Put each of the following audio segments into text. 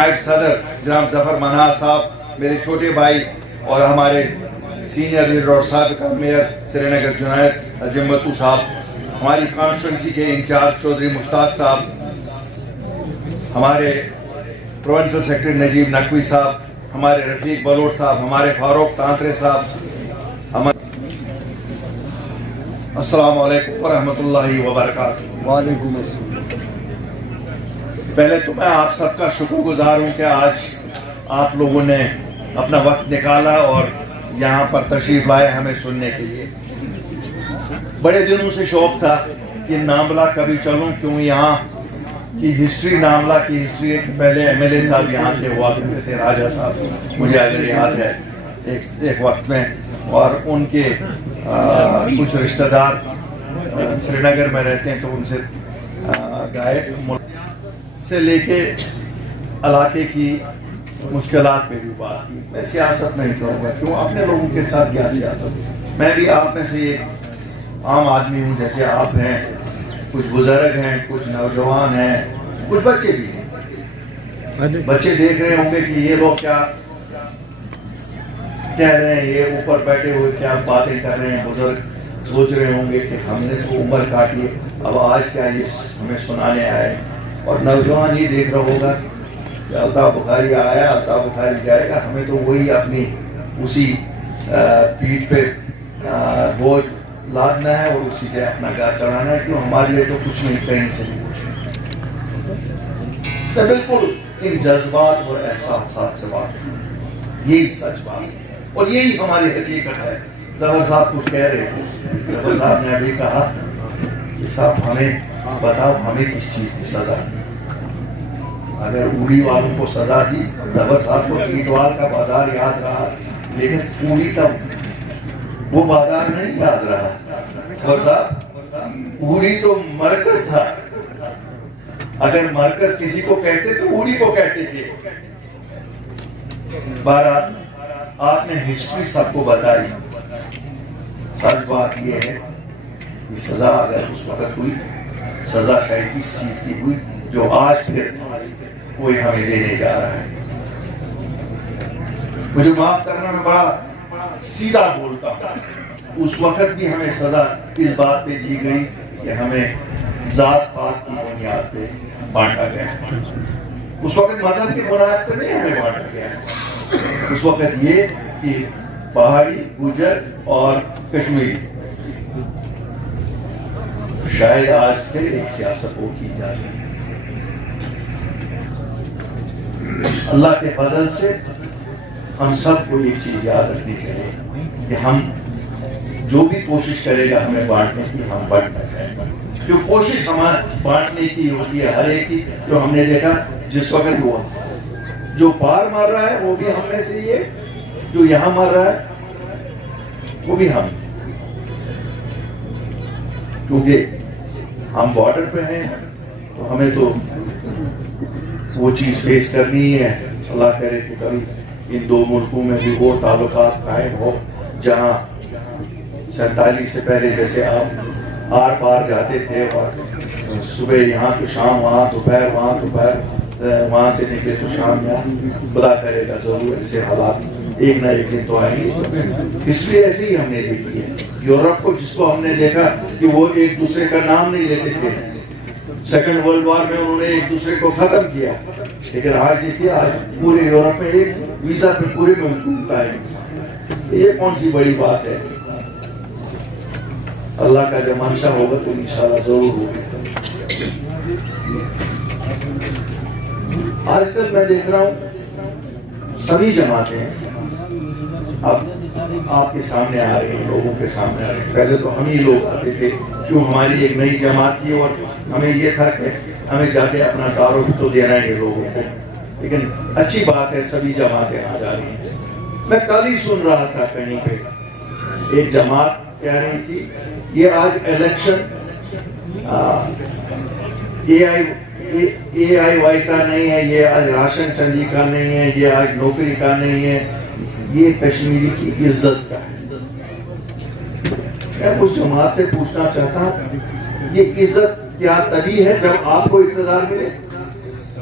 نائب صدر جناب ظفر منہا صاحب, میرے چھوٹے بھائی اور ہمارے سینئر لیڈر اور سابقہ میئر سری نگر جنید عظیم بتو صاحب, ہماری کانسٹیٹوئنسی کے انچارج چودھری مشتاق صاحب, ہمارے پروونشل سیکرٹری نجیب نقوی صاحب, ہمارے رفیق بلوٹ صاحب, ہمارے فاروق تانترے صاحب, السلام علیکم ورحمۃ اللہ وبرکاتہ. وعلیکم السلام. پہلے تو میں آپ سب کا شکر گزار ہوں کہ آج آپ لوگوں نے اپنا وقت نکالا اور یہاں پر تشریف لائے ہمیں سننے کے لیے. بڑے دنوں سے شوق تھا کہ نامبلا کبھی چلوں, کیوں یہاں کی ہسٹری, نامبلا کی ہسٹری ہے کہ پہلے ایم ایل اے صاحب یہاں کے ہوا کرتے تھے, راجہ صاحب, مجھے اگر یاد ہے ایک وقت میں, اور ان کے کچھ رشتہ دار سری نگر میں رہتے ہیں تو ان سے گائے سے لے کے علاقے کی مشکلات پہ بھی بات کی. میں سیاست نہیں کروں گا, کیوں اپنے لوگوں کے ساتھ کیا سیاست. میں بھی آپ میں سے ایک عام آدمی ہوں جیسے آپ ہیں, کچھ بزرگ ہیں, کچھ نوجوان ہیں, کچھ بچے بھی ہیں. بچے دیکھ رہے ہوں گے کہ یہ لوگ کیا کہہ رہے ہیں, یہ اوپر بیٹھے ہوئے کیا باتیں کر رہے ہیں. بزرگ سوچ رہے ہوں گے کہ ہم نے تو عمر کاٹی ہے, اب آج کیا یہ ہمیں سنانے آئے. اور نوجوان یہ دیکھ رہا ہوگا کہ الطاف بخاری آیا, الطاف بخاری جائے گا, ہمیں تو وہی اپنی اسی پیٹھ پہ بوجھ لادنا ہے اور اسی سے اپنا گھر چلانا ہے. کیوں ہمارے لیے تو کچھ نہیں, کہیں سے بھی کچھ نہیں. تو بالکل ان جذبات اور احساسات سے بات ہے, یہی سچ بات ہے اور یہی ہماری حقیقت ہے. ظفر صاحب کچھ کہہ رہے تھے, ظفر صاحب نے ابھی کہا کہ صاحب ہمیں بتاؤ ہمیں کس چیز کی سزا دی. اگر اوڑی والوں کو سزا دی, ظفر صاحب کو ٹیٹوال کا بازار یاد رہا لیکن اوڑی کا وہ بازار نہیں یاد رہا. ظفر صاحب اوڑی تو مرکز تھا, اگر مرکز کسی کو کہتے تو اوڑی کو کہتے تھے. بہرحال آپ نے ہسٹری سب کو بتائی. سچ بات یہ ہے کہ سزا اگر اس وقت ہوئی, سزا شاید اس چیز کی ہوئی جو آج پھر کوئی ہمیں دینے جا رہا ہے. مجھے معاف کرنا, میں بڑا سیدھا بولتا ہوں. اس وقت بھی ہمیں سزا اس بات پہ دی گئی کہ ہمیں ذات پات کی بنیاد پہ بانٹا گیا. اس وقت مذہب کی بنیاد پہ نہیں ہمیں بانٹا گیا. اس وقت یہ کہ پہاڑی, گجر اور کشمیری. شاید آج پھر ایک سیاست وہ کی جا رہی ہے. اللہ کے فضل سے ہم سب کو یہ چیز یاد رکھنی چاہیے کہ ہم جو بھی کوشش کرے گا ہمیں بانٹنے کی, ہم بانٹ نہ جائیں. جو کوشش ہمارے بانٹنے کی ہوتی ہے ہر ایک کی, جو ہم نے دیکھا جس وقت ہوا, جو پار مار رہا ہے وہ بھی ہم میں سے, یہ جو یہاں مر رہا ہے وہ بھی ہم, کیونکہ ہم بارڈر پہ ہیں تو ہمیں تو وہ چیز فیس کرنی ہے. اللہ کرے کہ کبھی ان دو ملکوں میں بھی وہ تعلقات قائم ہو جہاں 47 سے پہلے جیسے آپ آر پار جاتے تھے اور صبح یہاں تو شام وہاں, دوپہر وہاں, دوپہر وہاں سے نکلے تو شام یہاں. خدا کرے گا ضرور ایسے حالات ایک نہ ایک دن تو آئیں گے. ہسٹری ایسے ہی ہم نے دیکھی ہے. یورپ کو جس کو ہم نے دیکھا کہ وہ ایک دوسرے کا نام نہیں لیتے تھے, سیکنڈ ورلڈ وار میں انہوں نے ایک دوسرے کو ختم کیا, لیکن آج دیکھیے آج پورے یورپ میں ایک ویزا پہ پورے میں گھومتا ہے انسان. یہ کون سی بڑی بات ہے. اللہ کا جب منشا ہوگا تو انشاءاللہ ضرور ہوگا. آج کل میں دیکھ رہا ہوں سبھی جماعتیں اب آپ کے سامنے آ رہے ہیں, لوگوں کے سامنے آ رہے ہیں. پہلے تو ہم ہی لوگ آتے تھے, کیوں ہماری ایک نئی جماعت تھی اور ہمیں یہ تھا کہ ہمیں جا کے اپنا تعارف تو دینا ہے لوگوں کو. لیکن اچھی بات ہے سبھی جماعتیں آ جا رہی ہیں. میں کل ہی سن رہا تھا کہیں پہ ایک جماعت کہہ رہی تھی یہ آج الیکشن اے آئی وائی کا نہیں ہے, یہ آج راشن چندی کا نہیں ہے, یہ آج نوکری کا نہیں ہے, یہ کشمیری کی عزت کا ہے. میں اس جماعت سے پوچھنا چاہتا ہوں یہ عزت کیا تبھی ہے جب آپ کو اقتدار ملے؟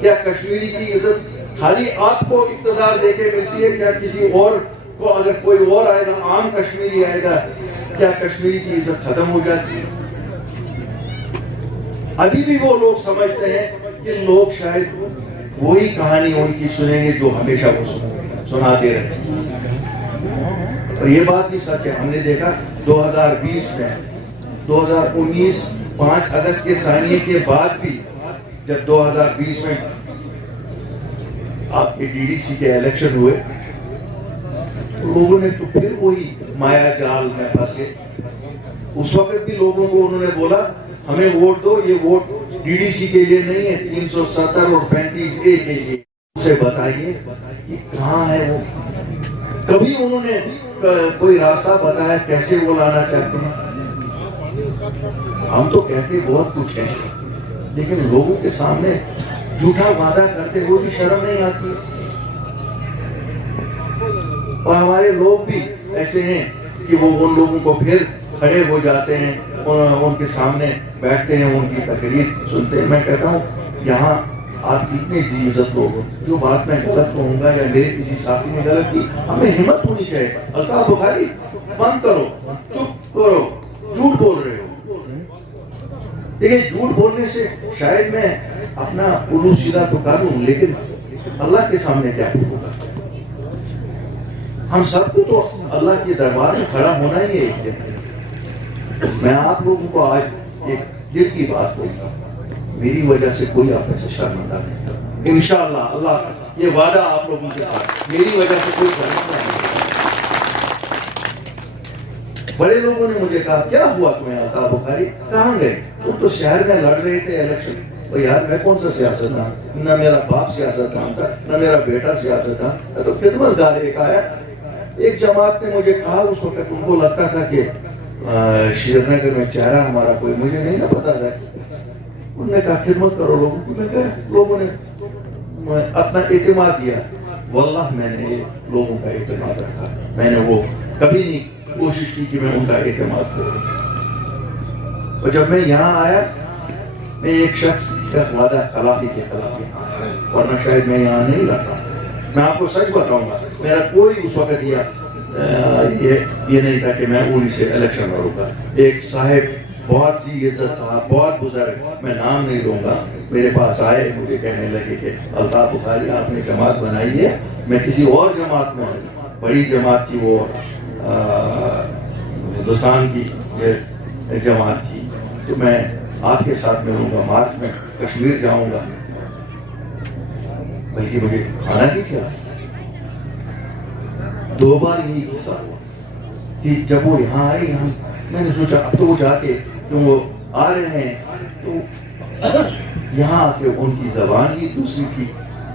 کیا کشمیری کی عزت خالی آپ کو اقتدار دے کے ملتی ہے، کیا کسی اور کو اگر کوئی اور آئے گا، عام کشمیری آئے گا، کیا کشمیری کی عزت ختم ہو جاتی ہے؟ ابھی بھی وہ لوگ سمجھتے ہیں کہ لوگ شاید وہی کہانی ان کی سنیں گے جو ہمیشہ وہ سناتے رہے. اور یہ بات بھی سچ ہے. ہم نے دیکھا 2020 میں 2019 5 اگست کے ثانیے کے بعد بھی جب 2020 میں آپ کے ڈی ڈی سی کے الیکشن ہوئے، لوگوں نے تو پھر وہی مایا جال میں پھنس گئے. اس وقت بھی لوگوں کو انہوں نے بولا ہمیں ووٹ دو، یہ ووٹ ڈی ڈی سی کے لیے نہیں ہے، 370 اور 35A کے لیے. اسے بتائیے کہ کہاں ہے وہ؟ کبھی انہوں نے کوئی راستہ بتایا کیسے وہ لانا چاہتے ہیں؟ ہم تو کہتے بہت کچھ ہیں، لیکن لوگوں کے سامنے جھوٹا وعدہ کرتے ہوئے بھی شرم نہیں آتی ہے. اور ہمارے لوگ بھی ایسے ہیں کہ وہ ان لوگوں کو پھر کھڑے ہو جاتے ہیں، ان کے سامنے بیٹھتے ہیں، ان کی تقریر سنتے ہیں. میں کہتا ہوں یہاں آپ اتنے جی عزت لوگ ہو، جو بات میں غلط کہوں گا یا میرے کسی ساتھی نے غلط کی، ہمیں ہمت ہونی چاہیے. الطاف بخاری بند کرو، چپ کرو، جھوٹ بول رہے ہو. دیکھیں جھوٹ بولنے سے شاید میں اپنا الو سیدھا تو کروں، لیکن اللہ کے سامنے کیا ہوگا؟ ہم سب کو تو اللہ کے دربار میں کھڑا ہونا ہی ہے ایک دن. میں آپ لوگوں کو آج ایک دل کی بات کہوں گا، میری وجہ سے کوئی آپ ایسے شرمندہ نہیں ہوگا انشاءاللہ. اللہ یہ وعدہ آپ لوگوں کے ساتھ، میری وجہ سے کوئی شرمندہ نہیں ہوگا. بڑے لوگوں نے مجھے کہا کیا ہوا تمہیں الطاف بخاری، کہاں گئے؟ تم تو شہر میں لڑ رہے تھے الیکشن. یار میں کون سا سیاستدان، نہ میرا باپ سیاستدان تھا، نہ میرا بیٹا سیاستدان. میں تو خدمت گار ایک آیا. ایک جماعت نے مجھے کہا اس وقت ان کو لگتا تھا کہ شیر نگر میں چہرہ ہمارا کوئی مجھے نہیں نہ پتا تھا. انہوں نے کہا خدمت کرو لوگوں کی. میں کہا لوگوں نے اپنا اعتماد دیا. واللہ میں نے لوگوں کا اعتماد رکھا. میں نے وہ کبھی نہیں کوشش کی کہ میں ان کا اعتماد کروں. اور جب میں یہاں آیا، میں ایک شخص کا وعدہ خلافی کے خلاف یہاں آیا، ورنہ شاید میں یہاں نہیں لڑ رہا تھا. میں آپ کو سچ بتاؤں گا، میرا کوئی اس وقت یہ نہیں تھا کہ میں اولی سے الیکشن لڑوں گا. ایک صاحب بہت سی عزت صاحب، بہت بزرگ، میں نام نہیں لوں گا، میرے پاس آئے، مجھے کہنے لگے کہ الطاف بخاری آپ نے جماعت بنائی ہے. میں کسی اور جماعت میں ہوں، بڑی جماعت تھی، وہ ہندوستان کی جماعت تھی، تو میں آپ کے ساتھ ملوں گا، مارچ میں کشمیر جاؤں گا. بلکہ مجھے کھانا بھی کھلایا. 2 بار یہی قصہ ہوا کہ جب وہ یہاں آئے، میں نے سوچا اب تو وہ جا کے کیوں وہ آ رہے ہیں، تو یہاں آ کے ان کی زبان ہی دوسری تھی.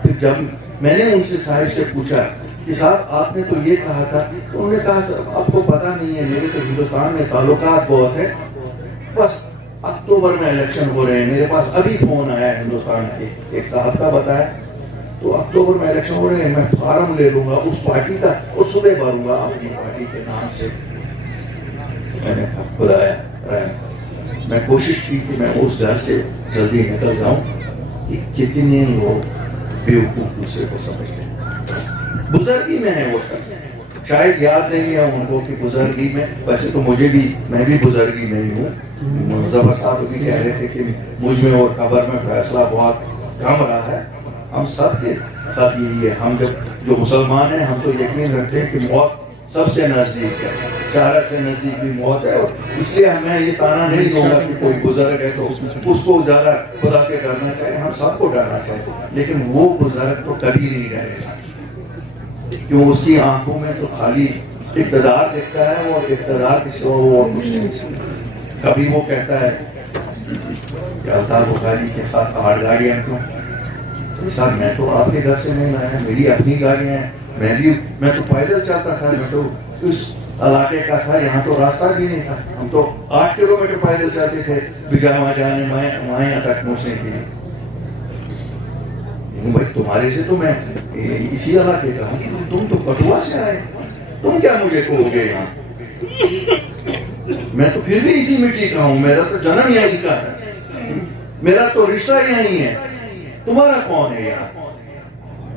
پھر جب میں نے ان سے صاحب سے پوچھا کہ صاحب آپ نے تو یہ کہا تھا، تو انہوں نے کہا صاحب آپ کو پتہ نہیں ہے، میرے تو ہندوستان میں تعلقات بہت ہیں. بس اکتوبر میں الیکشن ہو رہے ہیں، میرے پاس ابھی فون آیا ہندوستان کے ایک صاحب کا، بتایا تو اکتوبر میں الیکشن ہو رہے ہیں، میں فارم لے لوں گا اس پارٹی کا اور صبح بھروں گا اپنی پارٹی کے نام سے. میں نے کہا خدایا رحم. میں کوشش کی کہ میں اس گھر سے جلدی نکل جاؤں کہ کتنے لوگ بیوقوف دوسرے کو سمجھتے ہیں. بزرگی میں ہے وہ شخص، شاید یاد نہیں ہے ان کو کہ بزرگی میں، ویسے تو مجھے بھی، میں بھی بزرگی میں ہی ہوں. ظفر صاحب بھی کہہ رہے تھے کہ مجھ میں اور قبر میں فیصلہ بہت کم رہا ہے. ہم سب کے ساتھ یہی ہے. ہم جو مسلمان ہیں، ہم تو یقین رکھتے ہیں کہ موت سب سے نزدیک ہے، چارک سے نزدیک بھی موت ہے. اور اس لیے میں یہ تانا نہیں دوں گا کہ کوئی بزرگ ہے تو اس کو زیادہ خدا سے ڈرنا چاہیے. ہم سب کو ڈرنا چاہیے، لیکن وہ بزرگ تو کبھی نہیں ڈرے گا، کیوں اس کی آنکھوں میں تو خالی اقتدار دکھتا ہے، اور اقتدار کے سوا وہ اور کچھ نہیں. کبھی وہ کہتا ہے کہ الطاف بخاری کے ساتھ 8 گاڑیاں کیوں؟ سر میں تو آپ کے گھر سے نہیں لایا، میری اپنی گاڑیاں ہیں. میں تو پیدل چلتا تھا، میں تو اس علاقے کا تھا، یہاں تو راستہ بھی نہیں تھا. ہم تو 8 کلومیٹر پیدل چلتے تھے بجامہ جانے مائیں تک پہنچنے کے لیے. بھائی تمہارے سے تو میں اسی علاقے کا ہوں، تم تو کٹھوا سے آئے، تم کیا مجھے کہو گے یہاں؟ میں تو پھر بھی اسی مٹی کا ہوں، میرا تو جنم یہیں کا ہے، میرا تو رشتہ یہیں ہے. تمہارا کون ہے یہاں؟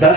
10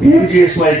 PMGSY